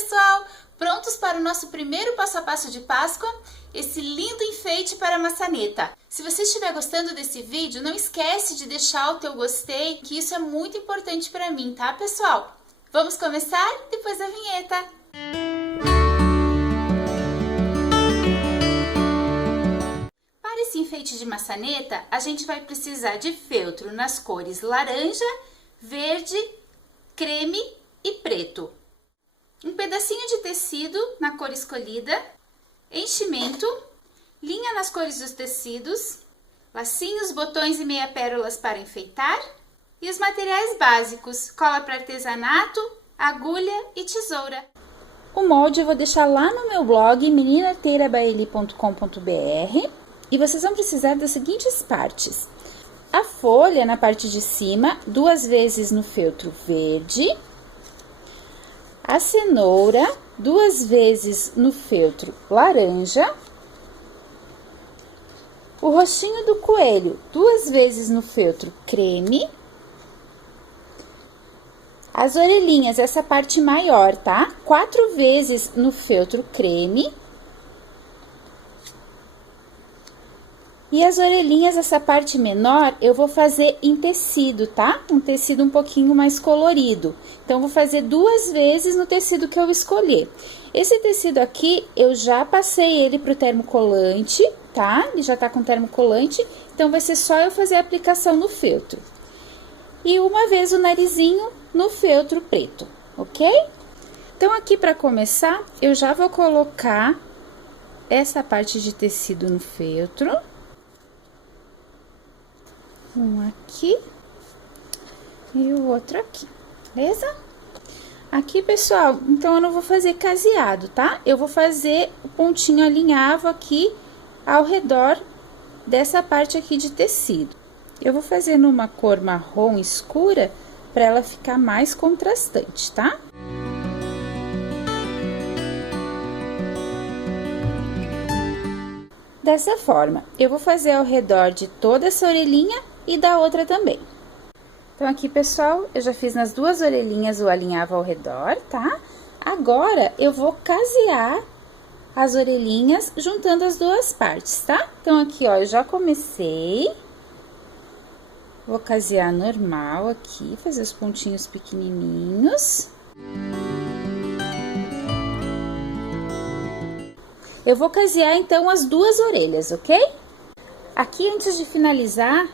pessoal! Prontos para o nosso primeiro passo a passo de Páscoa? Esse lindo enfeite para a maçaneta. Se você estiver gostando desse vídeo, não esquece de deixar o teu gostei, que isso é muito importante para mim, tá, pessoal? Vamos começar depois da vinheta. Para esse enfeite de maçaneta, a gente vai precisar de feltro nas cores laranja, verde, creme e preto. Um pedacinho de tecido na cor escolhida, enchimento, linha nas cores dos tecidos, lacinhos, botões e meia pérolas para enfeitar e os materiais básicos, cola para artesanato, agulha e tesoura. O molde eu vou deixar lá no meu blog meninaarteirabaeli.com.br e vocês vão precisar das seguintes partes: a folha na parte de cima, 2 vezes no feltro verde, a cenoura, 2 vezes no feltro laranja, o rostinho do coelho, 2 vezes no feltro creme, as orelhinhas, essa parte maior, tá? 4 vezes no feltro creme, e as orelhinhas, essa parte menor, eu vou fazer em tecido, tá? Um tecido um pouquinho mais colorido. Então, vou fazer 2 vezes no tecido que eu escolher. Esse tecido aqui, eu já passei ele pro termocolante, tá? Ele já tá com termocolante, então vai ser só eu fazer a aplicação no feltro. E uma vez o narizinho no feltro preto, ok? Então, aqui para começar, eu já vou colocar essa parte de tecido no feltro. Um aqui e o outro aqui, beleza? Aqui, pessoal, então eu não vou fazer caseado, tá? Eu vou fazer o pontinho alinhavo aqui ao redor dessa parte aqui de tecido. Eu vou fazer numa cor marrom escura para ela ficar mais contrastante, tá? Dessa forma, eu vou fazer ao redor de toda essa orelhinha e da outra também. Então, aqui, pessoal, eu já fiz nas 2 orelhinhas o alinhavo ao redor, tá? Agora, eu vou casear as orelhinhas juntando as 2 partes, tá? Então, aqui, ó, eu já comecei. Vou casear normal aqui, fazer os pontinhos pequenininhos. Eu vou casear, então, as 2 orelhas, ok? Aqui, antes de finalizar,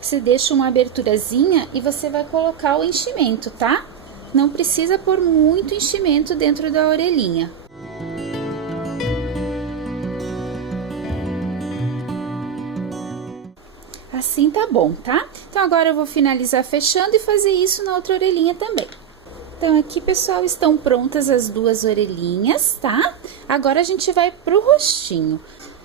você deixa uma aberturazinha e você vai colocar o enchimento, tá? Não precisa pôr muito enchimento dentro da orelhinha. Assim tá bom, tá? Então, agora eu vou finalizar fechando e fazer isso na outra orelhinha também. Então, aqui, pessoal, estão prontas as 2 orelhinhas, tá? Agora, a gente vai pro rostinho.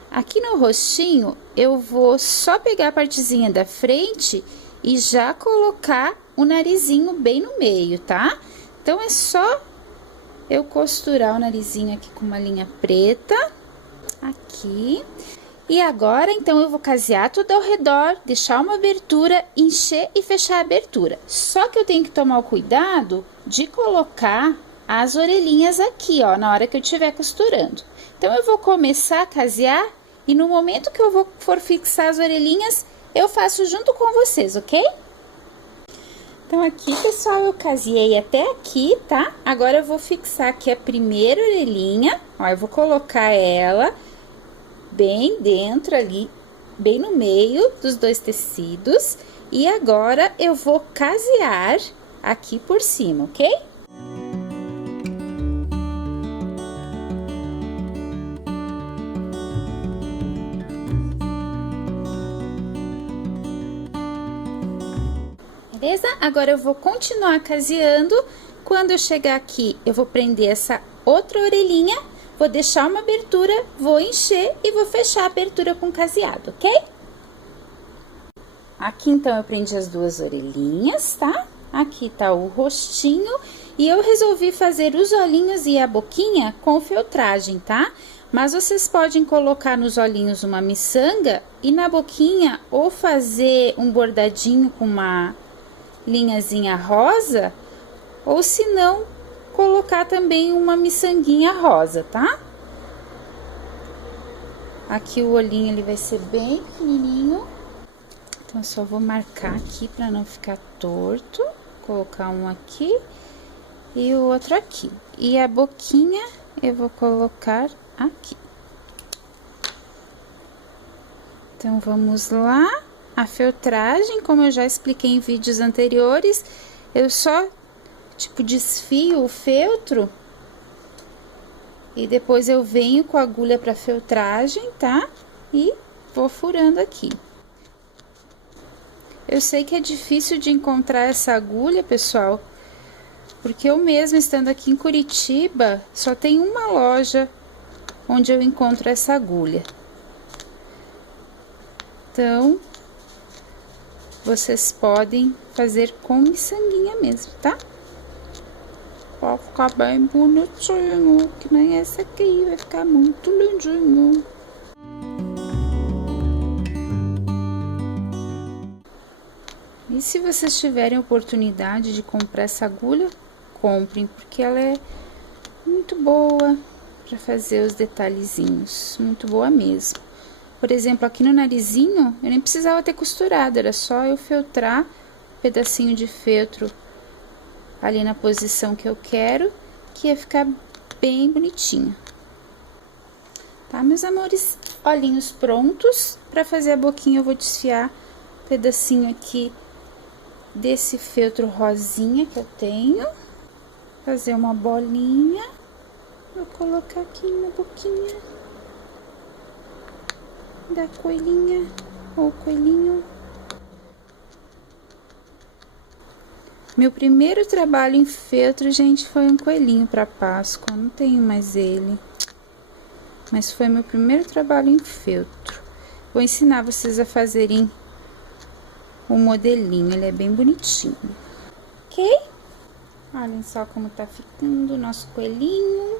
Aqui no rostinho, eu vou só pegar a partezinha da frente e já colocar o narizinho bem no meio, tá? Então, é só eu costurar o narizinho aqui com uma linha preta, aqui. E agora, então, eu vou casear tudo ao redor, deixar uma abertura, encher e fechar a abertura. Só que eu tenho que tomar o cuidado de colocar as orelhinhas aqui, ó, na hora que eu estiver costurando. Então, eu vou começar a casear e no momento que eu for fixar as orelhinhas, eu faço junto com vocês, ok? Então, aqui, pessoal, eu caseei até aqui, tá? Agora, eu vou fixar aqui a primeira orelhinha, ó, eu vou colocar ela bem dentro ali, bem no meio dos 2 tecidos. E agora, eu vou casear aqui por cima, ok? Beleza? Agora, eu vou continuar caseando. Quando eu chegar aqui, eu vou prender essa outra orelhinha, vou deixar uma abertura, vou encher e vou fechar a abertura com caseado, ok? Aqui, então, eu prendi as 2 orelhinhas, tá? Aqui tá o rostinho e eu resolvi fazer os olhinhos e a boquinha com feltragem, tá? Mas vocês podem colocar nos olhinhos uma miçanga e na boquinha ou fazer um bordadinho com uma linhazinha rosa, ou se não, colocar também uma miçanguinha rosa, tá? Aqui o olhinho ele vai ser bem pequenininho. Então, eu só vou marcar aqui para não ficar torto. Colocar um aqui e o outro aqui. E a boquinha eu vou colocar aqui. Então, vamos lá. A feltragem, como eu já expliquei em vídeos anteriores, eu só, tipo, desfio o feltro. E depois eu venho com a agulha para feltragem, tá? E vou furando aqui. Eu sei que é difícil de encontrar essa agulha, pessoal, porque eu mesma, estando aqui em Curitiba, só tem uma loja onde eu encontro essa agulha. Então, vocês podem fazer com miçanguinha mesmo, tá? Vai ficar bem bonitinho, que nem essa aqui, vai ficar muito lindinho. E se vocês tiverem oportunidade de comprar essa agulha, comprem, porque ela é muito boa para fazer os detalhezinhos, muito boa mesmo. Por exemplo, aqui no narizinho, eu nem precisava ter costurado, era só eu feltrar um pedacinho de feltro ali na posição que eu quero, que ia ficar bem bonitinho. Tá, meus amores? Olhinhos prontos. Para fazer a boquinha, eu vou desfiar um pedacinho aqui desse feltro rosinha que eu tenho. Fazer uma bolinha. Vou colocar aqui na boquinha da coelhinha ou coelhinho. Meu primeiro trabalho em feltro, gente, foi um coelhinho para Páscoa. Não tenho mais ele. Mas foi meu primeiro trabalho em feltro. Vou ensinar vocês a fazerem o modelinho. Ele é bem bonitinho. Ok? Olhem só como tá ficando o nosso coelhinho.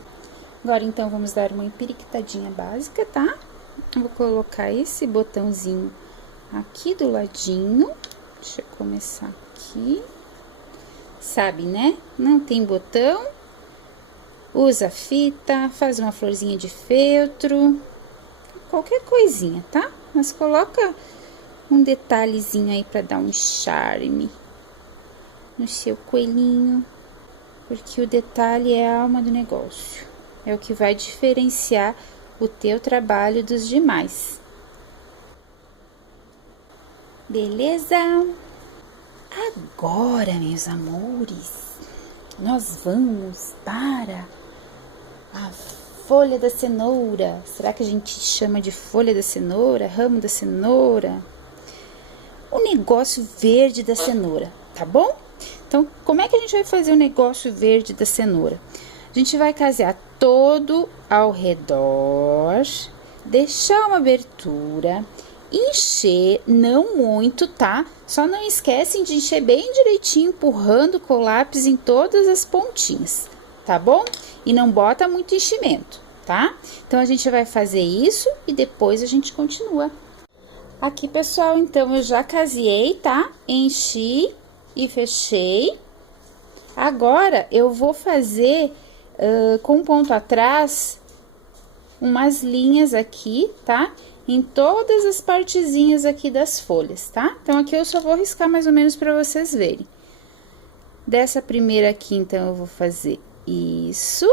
Agora, então, vamos dar uma empiriquitadinha básica, tá? Eu vou colocar esse botãozinho aqui do ladinho. Deixa eu começar aqui. Sabe, né? Não tem botão, usa fita, faz uma florzinha de feltro, qualquer coisinha, tá? Mas coloca um detalhezinho aí pra dar um charme no seu coelhinho, porque o detalhe é a alma do negócio, é o que vai diferenciar o teu trabalho dos demais. Beleza? Agora, meus amores, nós vamos para a folha da cenoura. Será que a gente chama de folha da cenoura, ramo da cenoura? O negócio verde da cenoura, tá bom? Então, como é que a gente vai fazer o negócio verde da cenoura? A gente vai casear todo ao redor, deixar uma abertura, encher, não muito, tá? Só não esquecem de encher bem direitinho, empurrando com o lápis em todas as pontinhas, tá bom? E não bota muito enchimento, tá? Então, a gente vai fazer isso e depois a gente continua. Aqui, pessoal, então, eu já caseei, tá? Enchi e fechei. Agora, eu vou fazer com ponto atrás umas linhas aqui, tá? Em todas as partezinhas aqui das folhas, tá? Então, aqui eu só vou riscar mais ou menos para vocês verem. Dessa primeira aqui, então, eu vou fazer isso.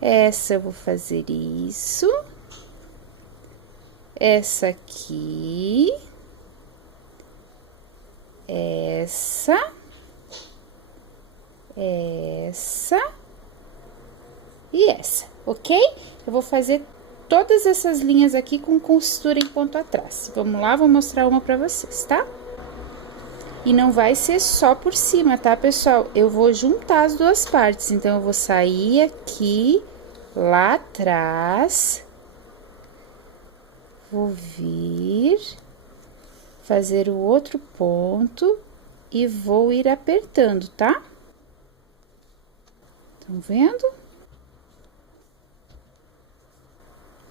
Essa eu vou fazer isso. Essa aqui. Essa. Essa. E essa, ok? Eu vou fazer todas essas linhas aqui com costura em ponto atrás. Vamos lá, vou mostrar uma pra vocês, tá? E não vai ser só por cima, tá, pessoal? Eu vou juntar as duas partes. Então, eu vou sair aqui, lá atrás. Vou vir, fazer o outro ponto e vou ir apertando, tá? Estão vendo?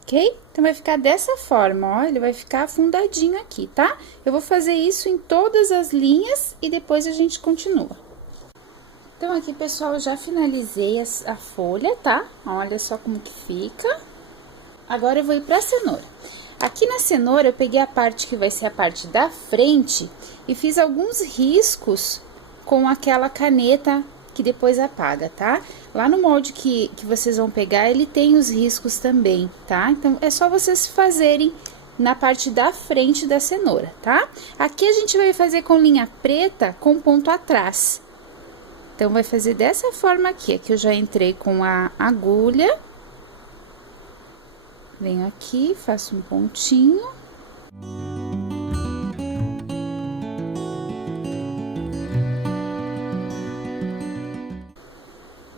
Ok? Então, vai ficar dessa forma, ó, ele vai ficar afundadinho aqui, tá? Eu vou fazer isso em todas as linhas e depois a gente continua. Então, aqui, pessoal, eu já finalizei a folha, tá? Olha só como que fica. Agora, eu vou ir pra cenoura. Aqui na cenoura, eu peguei a parte que vai ser a parte da frente e fiz alguns riscos com aquela caneta que depois apaga, tá? Lá no molde que vocês vão pegar, ele tem os riscos também, tá? Então, é só vocês fazerem na parte da frente da cenoura, tá? Aqui a gente vai fazer com linha preta com ponto atrás. Então, vai fazer dessa forma aqui. Aqui eu já entrei com a agulha. Venho aqui, faço um pontinho.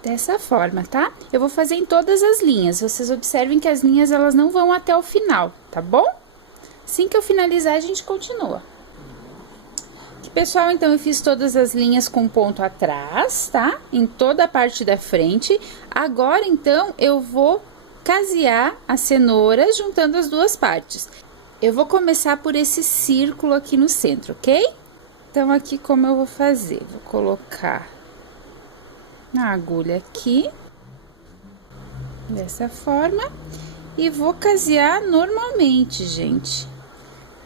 Dessa forma, tá? Eu vou fazer em todas as linhas. Vocês observem que as linhas, elas não vão até o final, tá bom? Assim que eu finalizar, a gente continua. Pessoal, então, eu fiz todas as linhas com ponto atrás, tá? Em toda a parte da frente. Agora, então, eu vou casear a cenoura juntando as duas partes. Eu vou começar por esse círculo aqui no centro, ok? Então, aqui como eu vou fazer? Vou colocar na agulha aqui, dessa forma, e vou casear normalmente, gente.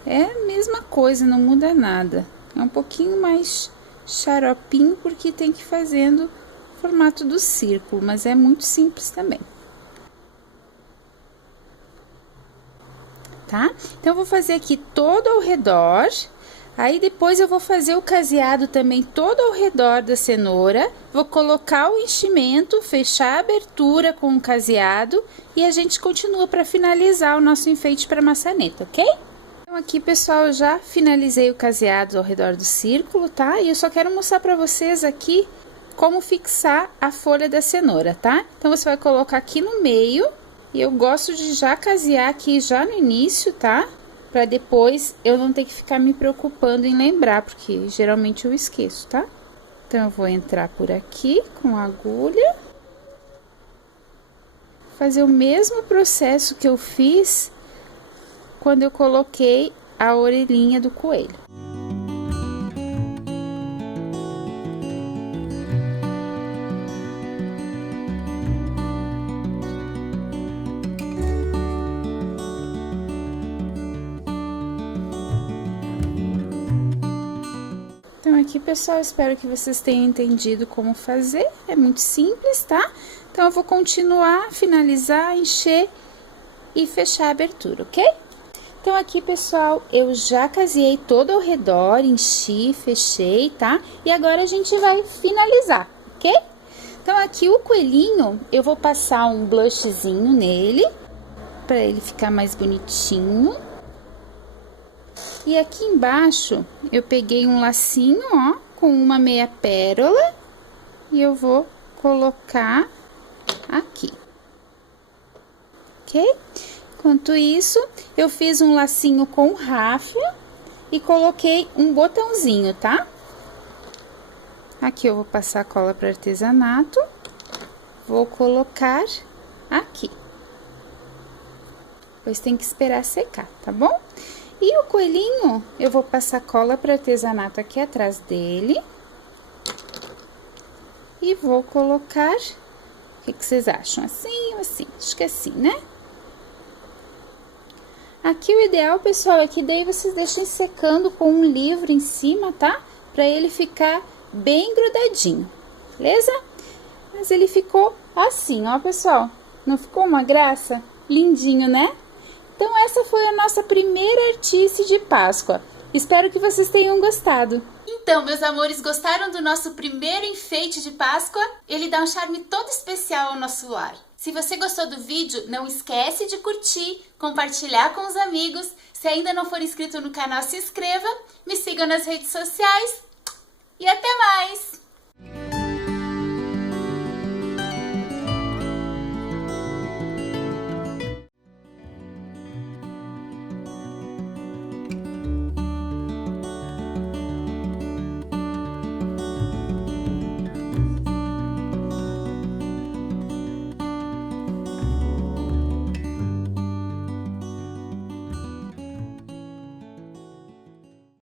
É a mesma coisa, não muda nada. É um pouquinho mais xaropinho, porque tem que ir fazendo o formato do círculo, mas é muito simples também. Tá? Então, eu vou fazer aqui todo ao redor, aí depois eu vou fazer o caseado também todo ao redor da cenoura, vou colocar o enchimento, fechar a abertura com o caseado e a gente continua para finalizar o nosso enfeite para maçaneta, ok? Então, aqui, pessoal, eu já finalizei o caseado ao redor do círculo, tá? E eu só quero mostrar pra vocês aqui como fixar a folha da cenoura, tá? Então, você vai colocar aqui no meio, e eu gosto de já casear aqui já no início, tá? Pra depois eu não ter que ficar me preocupando em lembrar, porque geralmente eu esqueço, tá? Então, eu vou entrar por aqui com a agulha. Fazer o mesmo processo que eu fiz quando eu coloquei a orelhinha do coelho. Então, aqui, pessoal, espero que vocês tenham entendido como fazer. É muito simples, tá? Então, eu vou continuar, finalizar, encher e fechar a abertura, ok? Então, aqui, pessoal, eu já caseei todo ao redor, enchi, fechei, tá? E agora a gente vai finalizar, ok? Então, aqui o coelhinho, eu vou passar um blushzinho nele, pra ele ficar mais bonitinho. E aqui embaixo, eu peguei um lacinho, ó, com uma meia pérola, e eu vou colocar aqui, ok? Enquanto isso, eu fiz um lacinho com ráfia e coloquei um botãozinho, tá? Aqui eu vou passar cola para artesanato, vou colocar aqui. Depois tem que esperar secar, tá bom? E o coelhinho, eu vou passar cola para artesanato aqui atrás dele. E vou colocar, o que vocês acham? Assim ou assim? Acho que é assim, né? Aqui o ideal, pessoal, é que daí vocês deixem secando com um livro em cima, tá? Pra ele ficar bem grudadinho, beleza? Mas ele ficou assim, ó, pessoal. Não ficou uma graça? Lindinho, né? Então, essa foi a nossa primeira artice de Páscoa. Espero que vocês tenham gostado. Então, meus amores, gostaram do nosso primeiro enfeite de Páscoa? Ele dá um charme todo especial ao nosso lar. Se você gostou do vídeo, não esquece de curtir, compartilhar com os amigos. Se ainda não for inscrito no canal, se inscreva, me sigam nas redes sociais e até mais!